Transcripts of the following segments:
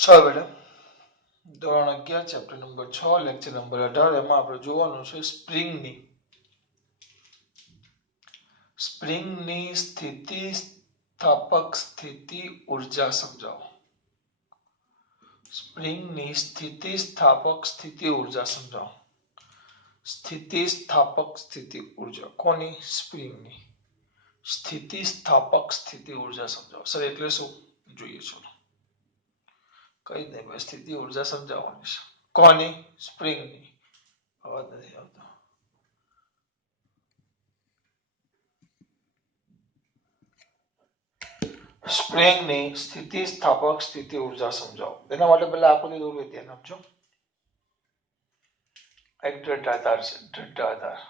ચાલો બેટા, ધોરણ 11 ચેપ્ટર નંબર 6 લેક્ચર નંબર 18 એમાં આપણે જોવાનું છે સ્પ્રિંગની સ્થિતિસ્થાપક સ્થિતિ ઉર્જા સમજાવો. સ્પ્રિંગની સ્થિતિસ્થાપક સ્થિતિ ઉર્જા સમજાવો. સ્થિતિસ્થાપક સ્થિતિ ઉર્જા કોની? સ્પ્રિંગની. સ્થિતિસ્થાપક સ્થિતિ ઉર્જા સમજાવો. સર એટલે શું જોઈએ છો? કઈ નહીં ભાઈ, સ્થિતિ ઉર્જા સમજાવવાની છે. કોની? સ્પ્રિંગની. અવાજ નથી આવતો. સ્પ્રિંગની સ્થિતિસ્થાપક સ્થિતિ ઉર્જા સમજાવો. એના માટે પહેલા આકૃતિ દોરવી ધ્યાન આપજો. એક દ્રઢ આધાર છે, દ્રઢ આધાર.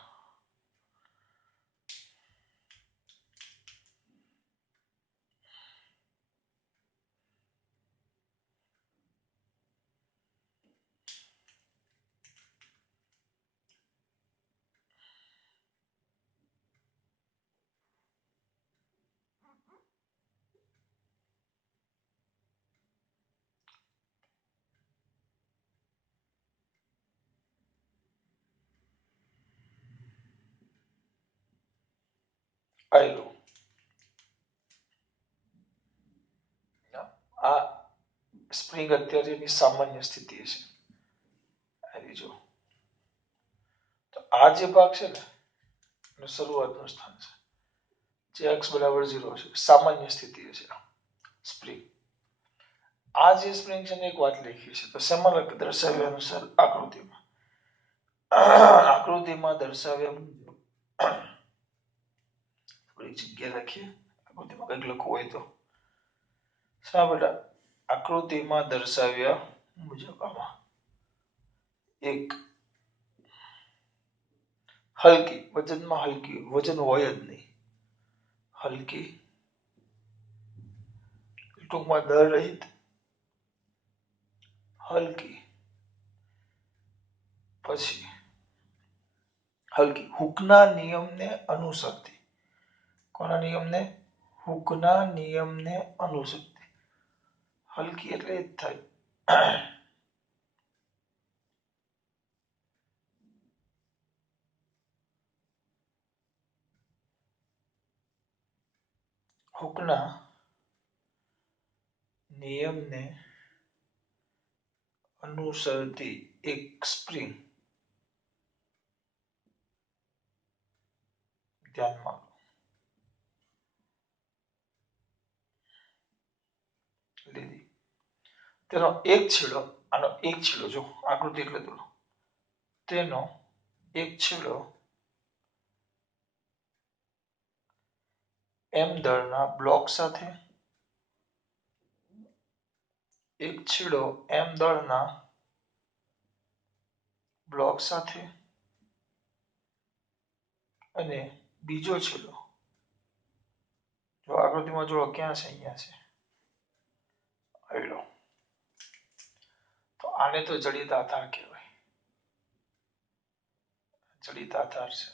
આયરું. આ સ્પ્રિંગ અત્યારે એની સામાન્ય સ્થિતિ છે. આવી જો તો આ જે ભાગ છે ને એનું શરૂઆતનું સ્થાન છે, જે x બરાબર 0 છે, સામાન્ય સ્થિતિ છે સ્પ્રિંગ. આ જે સ્પ્રિંગ છે ને એક વાત લખી છે, તો શેમાં દર્શાવ્યા અનુસાર આકૃતિમાં દર્શાવ્યા થોડી જગ્યા લખીએ. આકૃતિમાં કંઈક લખવું હોય તો શા બેટા, આકૃતિમાં દર્શાવ્યા મુજબ આમાં એક હલકી, વજનમાં હલકી, વજન હોય જ નહીં, હલકી, ટૂંકમાં દર રહિત, હલકી, પછી હલકી, હુકના નિયમને અનુસરતી. કોના નિયમને? હુકના નિયમને અનુસરતી. હલકી એટલે જ થાય. હુકના નિયમને અનુસરતી એક સ્પ્રિંગ. ધ્યાનમાં લીધી. તેનો એક છેડો, આનો એક છેડો જો આકૃતિ એટલે દોરો, તેનો એક છેડો એમ દળના બ્લોક સાથે, એક છેડો એમ દળના બ્લોક સાથે અને બીજો છેડો જો આકૃતિમાં જોડો ક્યાં છે? અહીંયા છે. આયલો. તો આને તો જડિત આધાર કહેવાય. જડિત આધાર છે.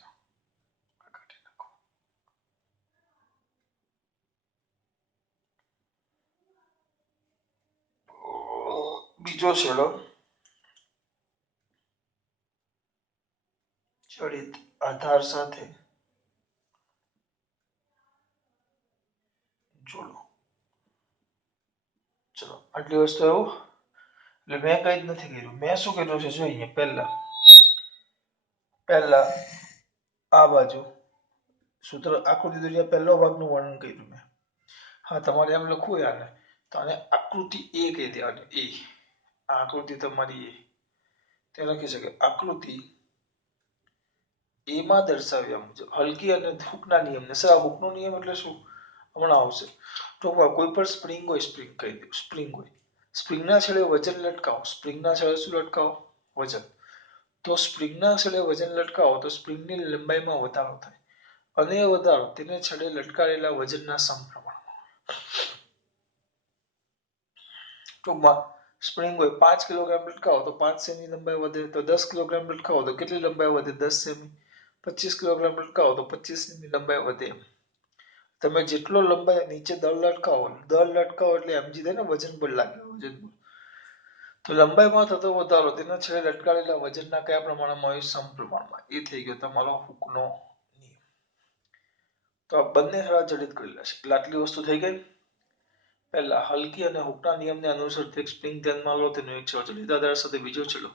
બીજો છેડો જડિત આધાર સાથે જોડો. ચલો આટલી વસ્તુ એવું. એટલે મેં કઈ જ નથી કર્યું. મેં શું કર્યું છે જોઈએ. પહેલા આ બાજુ સૂત્ર આકૃતિ દોર્યા પહેલો ભાગનું વર્ણન કર્યું મેં. હા, તમારે એમ લખવું યાર તો આને આકૃતિ એ કહી દેવાની. એ આકૃતિ તમારી તે લખી શકે. આકૃતિ એમાં દર્શાવ્યા મુજબ હલકી અને હુકના નિયમને. સર આ હુકનો નિયમ એટલે શું? હમણાં આવશે. ટૂંકમાં કોઈ પણ સ્પ્રિંગ હોય, સ્પ્રિંગ કહી દો, સ્પ્રિંગ હોય, સ્પ્રિંગના છેડે વજન લટકાવો. સ્પ્રિંગના છેડે શું લટકાવો? વજન. તો સ્પ્રિંગના છેડે વજન લટકાવો તો સ્પ્રિંગની લંબાઈમાં વધારો થાય, અને એ વધારો તેને છેડે લટકાવેલા વજનના સમપ્રમાણમાં. ટૂંકમાં સ્પ્રિંગ હોય 5 કિલોગ્રામ લટકાવો તો 5 સેમી લંબાઈ વધે, તો 10 કિલોગ્રામ લટકાવો તો કેટલી લંબાઈ વધે? 10 સેમી. 25 કિલોગ્રામ લટકાવો તો 25 સેમી લંબાઈ વધે. તમે જેટલો લંબાઈ નીચે દળ લટકાવો એટલે સમજી થાય ને વજન પર લાગે. વજન તો લંબાઈમાં થતો વધારો તેના છેડે લટકાવેલા વજનના કયા પ્રમાણમાં હોય? સમપ્રમાણમાં. એ થઈ ગયો તમારો હુકનો નિયમ. તો આ બંને થોડા જડિત કરી લેશે એટલે આટલી વસ્તુ થઈ ગઈ. પહેલા હલકી અને હુકના નિયમને અનુસરતી એક સ્પ્રિંગ ધ્યાનમાં લો. તેનો એક છેડો જડિત આધાર સાથે બીજો છેડો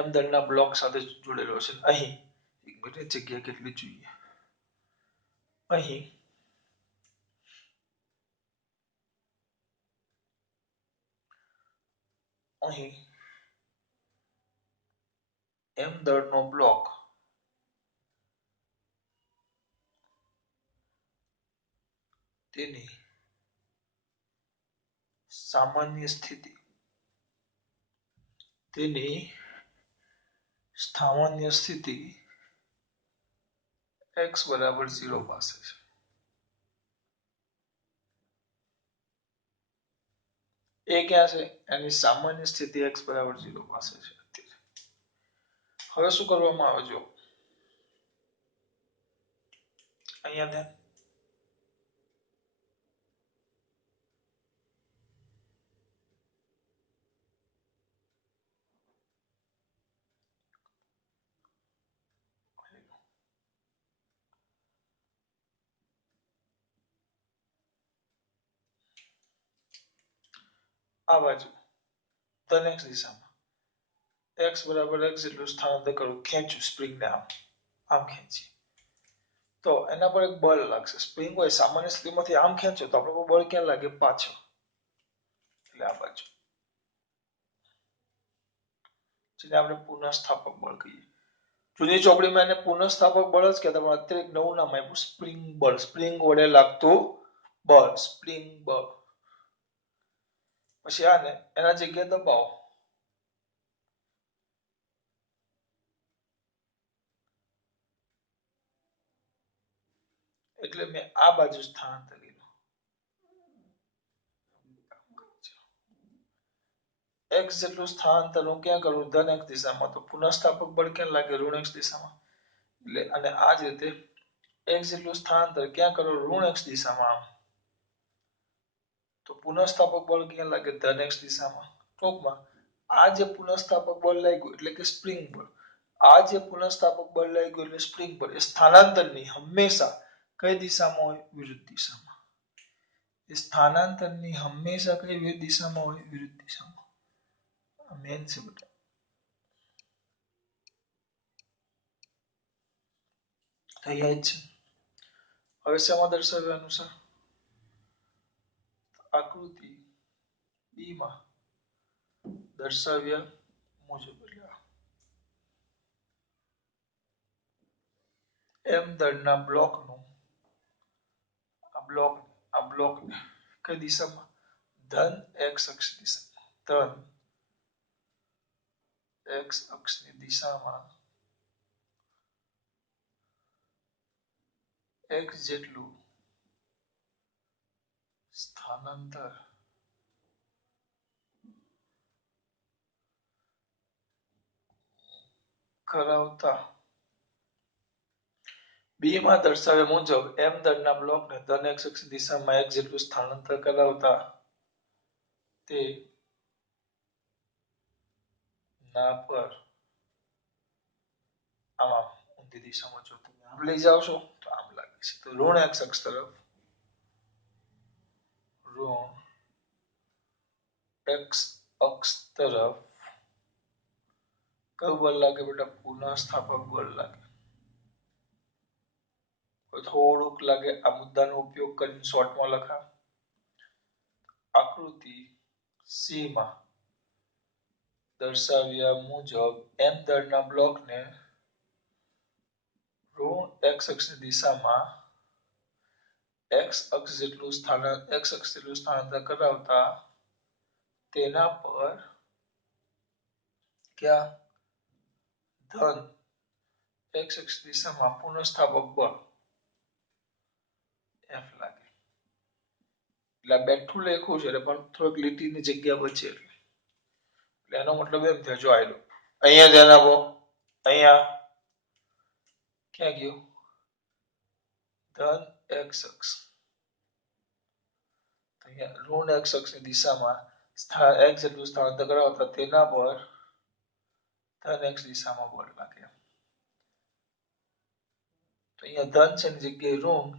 એમ દળના બ્લોક સાથે જોડેલો છે. અહીં એક મિનિટ જગ્યા કેટલી જોઈએ? અહીં અહીં એમ દળનો બ્લોક તેની સામાન્ય સ્થિતિ x બરાબર 0 પાસે છે. એ ક્યાં છે? એની સામાન્ય સ્થિતિ x બરાબર 0 પાસે છે. હવે શું કરવામાં આવે? જો અહીંયા ધ્યાન. આ બાજુ ધન x દિશામાં x બરાબર x જેટલું સ્થાનાંતર કરું, ખેંચું સ્પ્રિંગને આમ ખેંચી તો એના પર એક બળ લાગશે. સ્પ્રિંગ હોય સામાન્ય સ્થિતિમાંથી આમ ખેંચો તો આપણે બળ ક્યાં લાગે? પાછળ, એટલે આ બાજુ, જેને આપણે પુનઃસ્થાપક બળ કહીએ. જૂની ચોપડીમાં એને પુનઃસ્થાપક બળ જ કહેતા, પણ અત્યારે એક નવું નામ આપ્યું સ્પ્રિંગ બળ. સ્પ્રિંગ વડે લાગતું બળ, સ્પ્રિંગ બળ. પછી આને એના જગ્યાએ દબાવો એટલે મેં આ બાજુ સ્થાનાંતર કર્યું. x જેટલું સ્થાનાંતર હું ક્યાં કરું? ધન x દિશામાં. તો પુનઃસ્થાપક બળ ક્યાં લાગે? ઋણ x દિશામાં. એટલે અને આ જ રીતે x જેટલું સ્થાનાંતર ક્યાં કરો? ઋણ x દિશામાં. તો પુનઃસ્થાપક બળ ક્યાં લાગે? ધન x દિશામાં. ટૂંકમાં આ જે પુનઃસ્થાપક બળ લાગ્યું એટલે કે સ્પ્રિંગ બળ. આ જે પુનઃસ્થાપક બળ લાગ્યું એટલે સ્પ્રિંગ બળ એ સ્થાનાંતરની હંમેશા કઈ દિશામાં હોય? વિરુદ્ધ દિશામાં. એ સ્થાનાંતરની હંમેશા કઈ વિરુદ્ધ દિશામાં હોય? વિરુદ્ધ દિશામાં. મેન છે બેટા. અહીંયા જ છે. હવે શેમાં દર્શાવ્યા અનુસાર આકૃતિ બી માં દર્શાવ્યા મુજબ એમ દળના બ્લોકનું આ બ્લોક કઈ દિશામાં? ધન x અક્ષ દિશામાં. ધન x અક્ષની દિશામાં x જેટલું સ્થાનાંતર કરાવતા બી માં દર્શાવ્યા મુજબ એમ દળના બ્લોકને ધન x અક્ષ દિશામાં x જેટલું સ્થાનાંતર કરાવતા તે ના પર આમ ઊંધી દિશામાં જો તમે આમ લઈ જાઓ છો તો આમ લાગે છે. તો ઋણ x અક્ષ તરફ ઋણ x અક્ષ તરફ કયું બળ લાગે બેટા? પુનઃસ્થાપક બળ લાગે. થોડુંક લાગે. આ મુદ્દાનો ઉપયોગ કરીને શોર્ટમાં લખા. આકૃતિ સી માં દર્શાવ્યા મુજબ એમ દળના બ્લોકને ઋણ x અક્ષની દિશામાં x અક્ષ જેટલું સ્થાનાંતર કરાવતા તેના પર ક્યાં? ધન x અક્ષ દિશામાં પુનઃસ્થાપક બળ F લાગે. એટલે બેઠું લખ્યું છે પણ થોડીક લીટીની જગ્યા બચે એટલે એનો મતલબ એમ થયો. જો આયલો અહીંયા ધ્યાન આપો. અહીંયા ક્યાં ગયું? ધન x અક્ષ. અહીંયા ઋણ x અક્ષની દિશામાં x જેટલું સ્થાનાંતર કરાવતા તેના પર ધન x દિશામાં બળ લાગે. તો અહીંયા ધન છે એની જગ્યાએ ઋણ,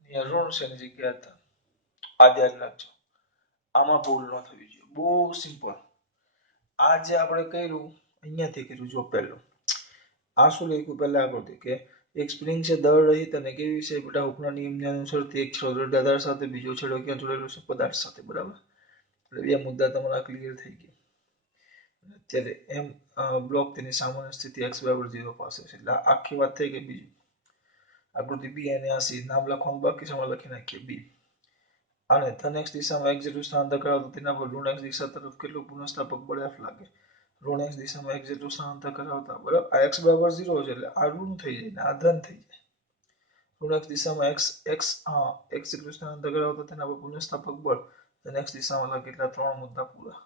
અહીંયા ઋણ છે એની જગ્યાએ ધન. આ ધ્યાન રાખજો, આમાં ભૂલ ન થવી જોઈએ. બહુ સિમ્પલ. આ જે આપણે કર્યું અહીંયાથી કર્યું. જો પહેલું આ શું લખ્યું પહેલા આકૃતિ કે એક સ્પ્રિંગ છે દળ રહિત અને કેવી છે બેટા હુકના નિયમને અનુસાર એક છેડો આધાર સાથે બીજો છેડો ક્યાં જોડેલો છે પદાર્થ સાથે. બરાબર, એટલે બે મુદ્દા તમારા ક્લિયર થઈ ગયા. અત્યારે એમ બ્લોક તેની સામાન્ય સ્થિતિ x બરાબર 0 પાસે છે. એટલે આખી વાત થઈ ગઈ. બીજું આકૃતિ બી અને આ સી નામ લખવાનું બાકી છે, લખી નાખીએ બી. અને ધન x દિશામાં x જેટલું સ્થાનાંતર કરાવો તો તેના પર ઋણ x દિશા તરફ કેટલું પુનઃસ્થાપક બળ F લાગે. ઋણ x દિશામાં x જેટલું સ્થાનાંતર કરાવતા બરાબર આ x બરાબર 0 છે એટલે આ ઋણ થઈ જાય ને આ ધન થઈ જાય. ઋણ x દિશામાં x જેટલું સ્થાનાંતર કરાવતા તેના પર પુનઃસ્થાપક બળ ધન x દિશામાં લાગે. એટલા ત્રણ મુદ્દા પૂરા.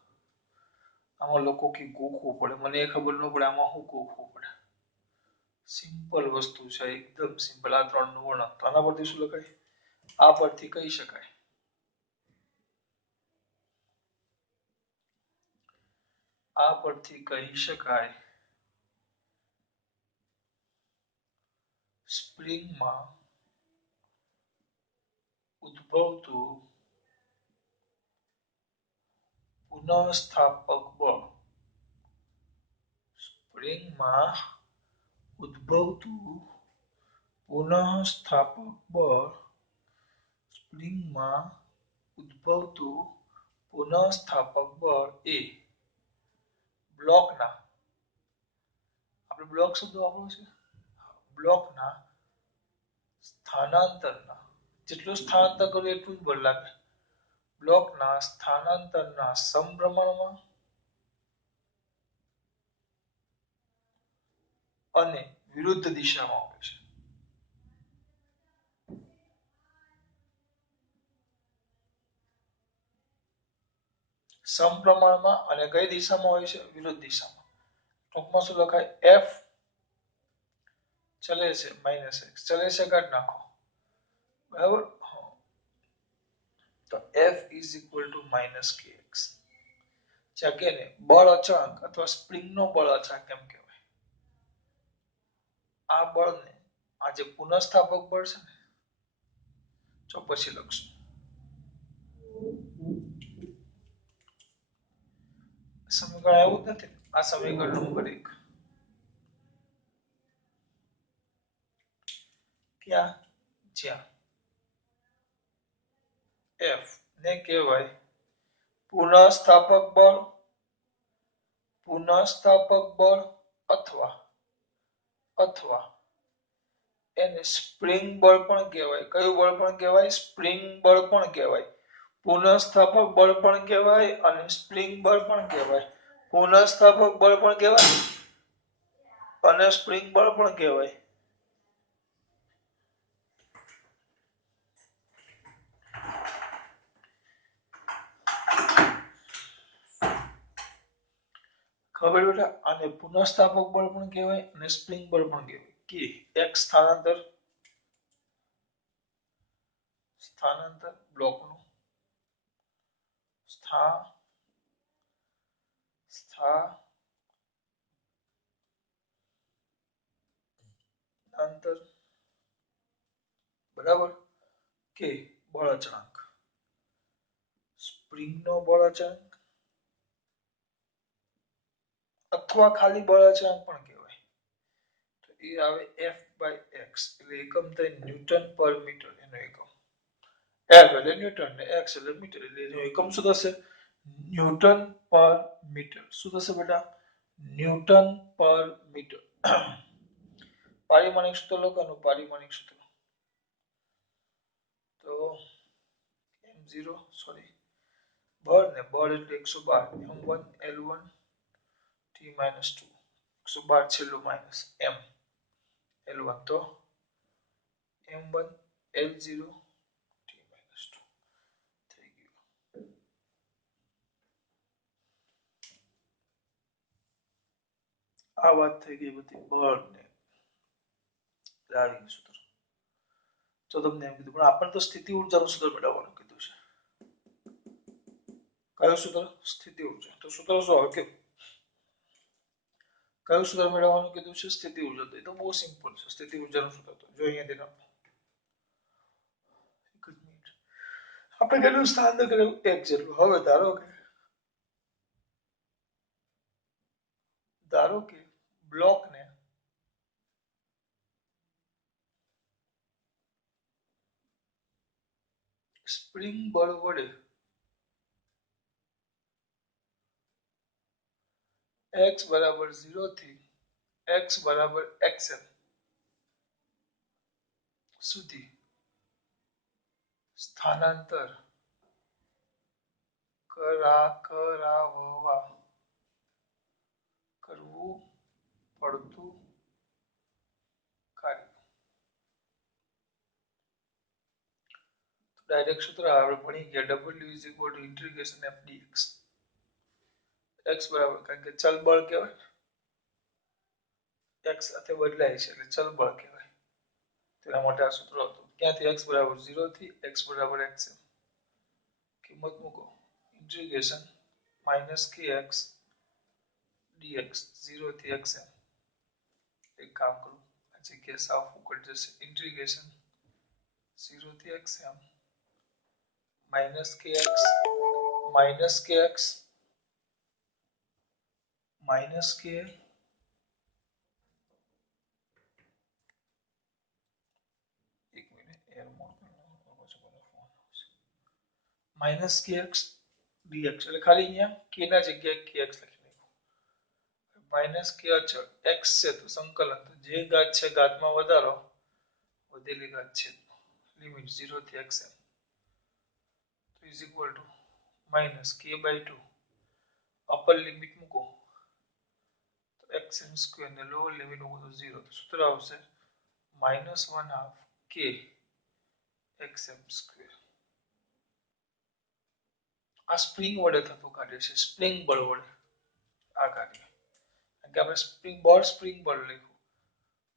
આમાં લોકો કે ગોખવું પડે, મને એ ખબર ન પડે આમાં શું ગોખવું પડે. સિમ્પલ વસ્તુ છે, એકદમ સિમ્પલ. આ ત્રણ નું વર્ણન તો આના પરથી શું લખાય? આ પરથી કહી શકાય, આ પરથી કહી શકાય સ્પ્રિંગમાં ઉદ્ભવતું પુનઃસ્થાપક બળ, સ્પ્રિંગમાં ઉદ્ભવતું પુનઃસ્થાપક બળ, સ્પ્રિંગમાં ઉદ્ભવતું પુનઃસ્થાપક બળ એ બ્લોકના, આપણે બ્લોક શબ્દ વાપરવો છે, બ્લોકના સ્થાનાંતરના, જેટલું સ્થાનાંતર કર્યું એટલું જ બળ લાગે. બ્લોકના સ્થાનાંતરના સમપ્રમાણમાં અને વિરુદ્ધ દિશામાં હોય છે. સમપ્રમાણમાં અને કઈ દિશામાં હોય છે? વિરુદ્ધ દિશામાં. ટૂંકમાં શું લખાય? F ચલે છે માઇનસ x, ચલે છે કાઢી નાખો. બરાબર, તો F is equal to minus kx. ચાકેને બળ અચળાંક અથવા સ્પ્રિંગ નો બળ અચળાંક કેમ કહેવાય? આ બળને આ જે પુનઃસ્થાપક બળ છે ને, જો પછી લખશું. સમીકરણ એવું જ નથી. આ સમીકરણ નંબર 1. ક્યાં? જ્યાં F ને કહેવાય પુનઃસ્થાપક બળ, પુનઃસ્થાપક બળ અથવા એને સ્પ્રિંગ બળ પણ કહેવાય. કયું બળ પણ કહેવાય? સ્પ્રિંગ બળ પણ કહેવાય. પુનઃસ્થાપક બળ પણ કહેવાય અને સ્પ્રિંગ બળ પણ કહેવાય. પુનઃસ્થાપક બળ પણ કહેવાય અને સ્પ્રિંગ બળ પણ કહેવાય. ખબર બેટા? આને પુનઃસ્થાપક બળ પણ કહેવાય અને સ્પ્રિંગ બળ પણ કહેવાય. કે એક સ્થાનાંતર બ્લોકનું સ્થાનાંતર બરાબર કે બળ અચળાંક, સ્પ્રિંગ નો બળ અચળાંક અથવા ખાલી બળ અચળાંક પણ કહેવાય. તો એ આવે F/x, એટલે એકમ થાય ન્યૂટન પર મીટર. એનો એકમ F એટલે ન્યૂટન ને x એટલે મીટર, એટલે એનો એકમ શું થશે? ન્યૂટન પર મીટર. શું થશે બેટા? ન્યૂટન પર મીટર. પારિમાણિક સૂત્ર લખવાનું. પારિમાણિક સૂત્ર તો m0 સોરી બળ ને બળ એટલે 112 m1 l1 t - 2 112 છેલ્લું માઇનસ m l1 તો m1 l0 t - 2 થઈ ગયું. આ વાત થઈ ગઈ બધી બળ ને આવી સૂત્ર. તો તમને એમ કીધું પણ આપણને તો સ્થિતિ ઊર્જાનું સૂત્ર મેળવવાનું કીધું છે. કયું સૂત્ર? સ્થિતિ ઊર્જા. તો સૂત્ર શું આવે કે કયું સૂત્ર મેળવવાનું કીધું છે? સ્થિતિ ઊર્જા. તો એ તો બહુ સિમ્પલ છે. સ્થિતિ ઊર્જાનું સૂત્ર તો જો અહીંયાથી રાખો. એક જ મિનિટ. આપણે કેટલું સ્થાનાંતર કર્યું? 1 જેટલું. હવે ધારો કે બ્લોકને સ્પ્રિંગ બળ વડે x બરાબર 0 થી x બરાબર xm સુધી સ્થાનાંતર કરાવવા કરવું પડતું કાર્ય. ડાયરેક્ટ સૂત્ર આપણે ભણી ગયા w integration f dx. x બરાબર, કારણ કે ચલ બળ કહેવાય, x સાથે બદલાય છે એટલે ચલ બળ કહેવાય. તેના માટે આ સૂત્ર હતું. ક્યાંથી? x બરાબર 0 થી x બરાબર xm. કિંમત મૂકો. ઇન્ટિગ્રેશન -kx dx 0 થી xm. એક કામ કરું, આ જગ્યા સાફ ઉકળી જશે. ઇન્ટિગ્રેશન 0 થી xm -kx -k એક minute air mode -kx dx એટલે ખાલી અહીંયા k ના જગ્યાએ kx લખી નાખ્યું. -k અચળ x છે તો સંકલન, તો જે ઘાત છે ઘાતમાં વધારો, વધેલી ઘાત છે, લિમિટ 0 થી xm is equal to -k/2 upper limit મૂકો તો xm² ને લોઅર લિમિટ મૂકો તો 0. તો સૂત્ર આવશે -1/2 k xm². આ સ્પ્રિંગ વડે થતું કાર્ય છે. સ્પ્રિંગ બળ વડે આ કાર્ય, કારણ કે આપણે સ્પ્રિંગ બળ લખ્યું,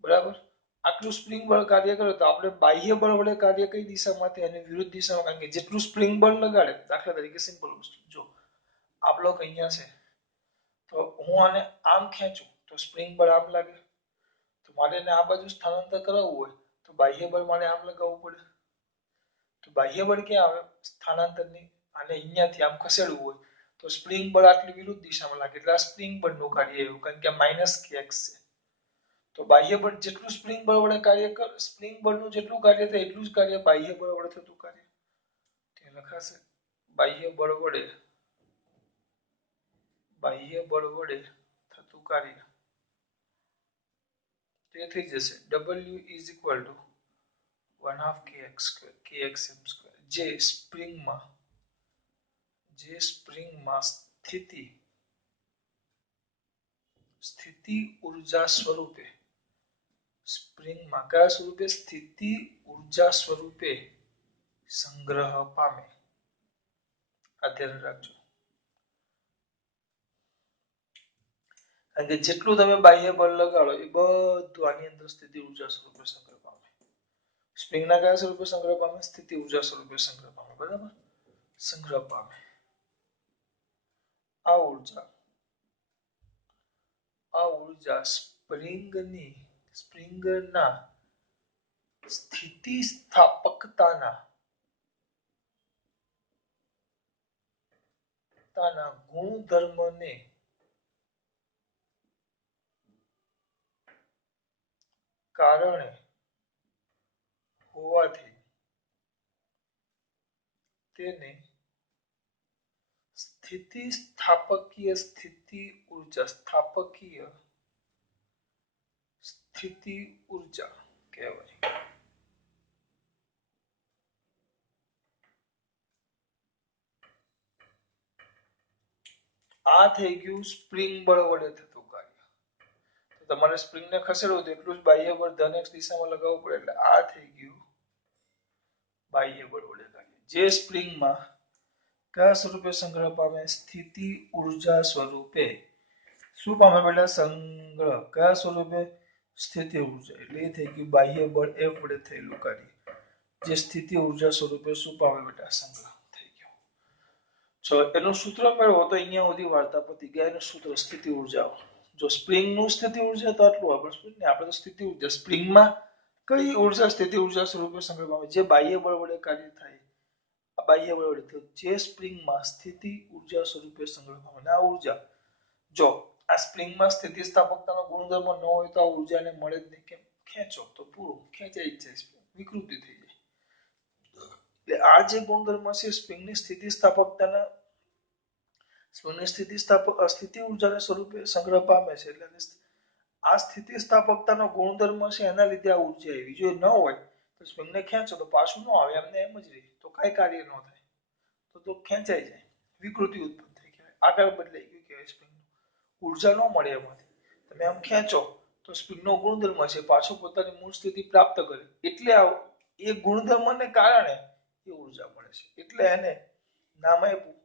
બરાબર. આટલું સ્પ્રિંગ બળ કાર્ય કરે તો આપણે બાહ્ય બળ વડે કાર્ય કઈ દિશામાંથી અને વિરુદ્ધ દિશામાં, કારણ કે જેટલું સ્પ્રિંગ બળ લગાડે, દાખલા તરીકે સિમ્પલ વસ્તુ, જો આ બ્લોક અહીંયા છે તો હું આને આમ ખેંચું તો સ્પ્રિંગ બળ આમ લાગે. તો મારે એને આ બાજુ સ્થાનાંતર કરાવવું હોય તો બાહ્ય બળ મારે આમ લગાવવું પડે. તો બાહ્ય બળ ક્યાં આવે? સ્થાનાંતરની. આને અહીંયાથી આમ ખસેડવું હોય તો સ્પ્રિંગ બળ આટલી વિરુદ્ધ દિશામાં લાગે, એટલે આ સ્પ્રિંગ બળનું કાર્ય એવું, કારણ કે -kx છે. તો બાહ્ય બળ જેટલું સ્પ્રિંગ બળ વડે કાર્ય કરે, સ્પ્રિંગ બળનું જેટલું કાર્ય થાય એટલું જ કાર્ય બાહ્ય બળ વડે થતું કાર્ય. તે લખાશે બાહ્ય બળ વડે થતું કાર્ય. તે થઈ જશે w is equal to 1/2 kxm², જે સ્પ્રિંગમાં સ્થિતિ ઊર્જા સ્વરૂપે, સ્પ્રિંગમાં કયા સ્વરૂપે? સ્થિતિ ઊર્જા સ્વરૂપે સંગ્રહ પામે. આ ધ્યાન રાખજો, કારણ કે જેટલું તમે બાહ્ય બળ લગાડો એ બધું આની અંદર સ્થિતિ ઊર્જા સ્વરૂપે સંગ્રહ પામે. સ્પ્રિંગના કયા સ્વરૂપે સંગ્રહ પામે? સ્થિતિ ઊર્જા સ્વરૂપે સંગ્રહ પામે. બરાબર, સંગ્રહ પામે. આ ઊર્જા સ્પ્રિંગના સ્થિતિસ્થાપકતાના ગુણધર્મને કારણે હોવાથી તેને સ્થિતિસ્થાપકીય સ્થિતિ ઊર્જા કહેવાય. આ થઈ ગયું સ્પ્રિંગ બળ વડે થતું કાર્ય. તો તમારે સ્પ્રિંગને ખસેડવું તો એટલું જ બાહ્ય બળ ધન x દિશામાં લગાવવું પડે, એટલે આ થઈ ગયું બાહ્ય બળ વડે કાર્ય. જે સ્પ્રિંગમાં કયા સ્વરૂપે સંગ્રહ પામે? સ્થિતિ ઊર્જા સ્વરૂપે. શું પામે બેટા? સંગ્રહ. કયા સ્વરૂપે? સ્થિતિ ઊર્જા. એટલે એ થઈ ગયું બાહ્ય બળ F વડે થયેલું કાર્ય, જે સ્થિતિ ઊર્જા સ્વરૂપે શું પામે બેટા? સંગ્રહ થઈ ગયો. જો એનું સૂત્ર મેળવો તો અહીંયા સુધી વાર્તા પતી ગયા. એનું સૂત્ર સ્થિતિ ઉર્જા. જો સ્પ્રિંગ નું સ્થિતિ ઉર્જા તો આટલું આપણે સ્પ્રિંગ ને આપણે તો સ્થિતિ ઉર્જા સ્પ્રિંગમાં કઈ ઉર્જા સ્થિતિ ઉર્જા સ્વરૂપે સંગ્રહ પામે જે બાહ્ય બળ વડે કાર્ય થાય. આ બાહ્ય બળ વડે તો જે સ્પ્રિંગમાં સ્થિતિ ઉર્જા સ્વરૂપે સંગ્રહ પામે આ ઉર્જા જો આ સ્પ્રિંગમાં સ્થિતિસ્થાપકતાનો ગુણધર્મ ન હોય તો આ ઉર્જાને મળે જ નહીં. કેમ ખેંચો તો પૂરું ખેંચાઈ જ જાય વિકૃતિ થઈ જાય. એટલે આ જે ગુણધર્મ છે સ્પ્રિંગની સ્થિતિસ્થાપકતાના સ્પ્રિંગની સ્થિતિ ઉર્જાના સ્વરૂપે સંગ્રહ પામે છે. એટલે આ સ્થિતિસ્થાપકતાનો ગુણધર્મ છે એના લીધે આ ઉર્જા આવી. જો ન હોય તો સ્પ્રિંગને ખેંચો તો પાછું ન આવે એમને એમ જ રહે તો કઈ કાર્ય ન થાય તો ખેંચાઈ જાય વિકૃતિ ઉત્પન્ન થઈ કહેવાય આગળ બદલાઈ ગયું કહેવાય સ્પ્રિંગનું ઉર્જા ન મળે એમાંથી તમે આમ ખેંચો તો સ્પ્રિંગનો ગુણધર્મ છે પાછો પોતાની મૂળ સ્થિતિ પ્રાપ્ત કરે એટલે એ ગુણધર્મને કારણે એ ઉર્જા મળે છે. એટલે એને નામ આપ્યું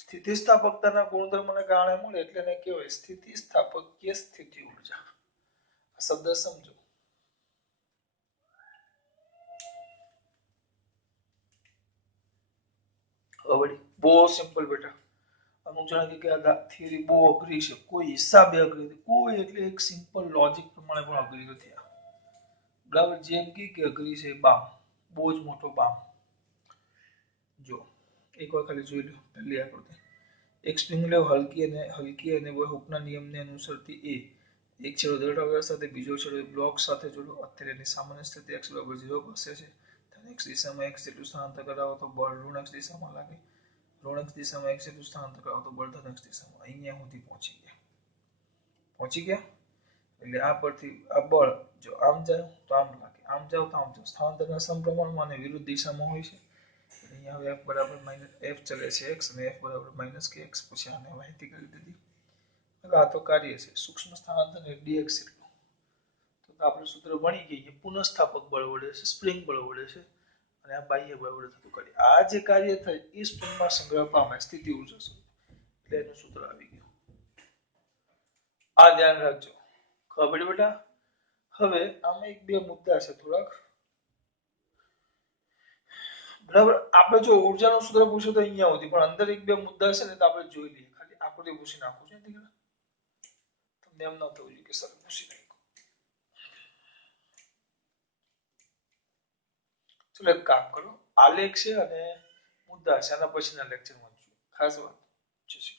સ્થિતિસ્થાપકતાના ગુણધર્મને કારણે મળે એટલે એને કહેવાય સ્થિતિસ્થાપકીય સ્થિતિ ઉર્જા. આ શબ્દ સમજો. હવે બહુ સિમ્પલ બેટા. અમુક જણા કે આ થિયરી બહુ અઘરી છે કોઈ હિસાબે અઘરી નથી કોઈ એટલે એક સિમ્પલ લોજિક પ્રમાણે પણ અઘરી નથી. બરાબર જેમ કે અઘરી છે બામ બહુ જ મોટો બામ. જો એક વાર ખાલી જોઈ લો પહેલી આકૃતિ. એક સ્પ્રિંગ લો હલકી અને હુકના નિયમને અનુસરતી એ એક છેડો દળાવવા સાથે બીજો છેડો બ્લોક સાથે જોડો. અત્યારે એની સામાન્ય સ્થિતિ x બરાબર 0 પાસે છે. તેને x દિશામાં x જેટલું સ્થાનાંતર કરાવો તો બળ ઋણ x દિશામાં લાગે. ઋણ x દિશામાં x જેટલું સ્થાનાંતર કરાવો તો બળ ધન x દિશામાં. અહીંયા સુધી પહોંચી ગયા એટલે આ પરથી આ બળ જો આમ જાય તો આમ લાગે આમ જાવ તો આમ જાવ સ્થાનાંતરના સમપ્રમાણમાં અને વિરુદ્ધ દિશામાં હોય છે. અહીંયા હવે f બરાબર f ચલે છે x અને f બરાબર -kx પછી આને માહિતી કરી દીધી. હવે આ તો કાર્ય છે સૂક્ષ્મ સ્થાનાંતર dx એટલું તો આપણે સૂત્ર ભણી ગઈએ પુનઃસ્થાપક બળ વડે છે સ્પ્રિંગ બળ વડે છે અને આ બાહ્ય બળ વડે થતું કાર્ય. આ જે કાર્ય થાય એ સ્પ્રિંગમાં સંગ્રહ પામે સ્થિતિ ઉર્જા સ્વરૂપે એટલે એનું સૂત્ર આવી ગયું. આ ધ્યાન રાખજો. ખબર પડી બેટા. હવે આમાં એક બે મુદ્દા છે થોડાક બરાબર. આપણે જો ઉર્જાનું સૂત્ર પૂછ્યું તો અહીંયા સુધી પણ અંદર એક બે મુદ્દા છે ને તો આપણે જોઈ લઈએ. ખાલી આકૃતિ પૂછી નાખું છું દીકરા તમને એમ ન થવું જોઈએ કે સર પૂછી નાખ્યું. ચલો એક કામ કરો આલેખ છે અને મુદ્દા છે આના પછીના લેક્ચરમાં ખાસ વાત છે.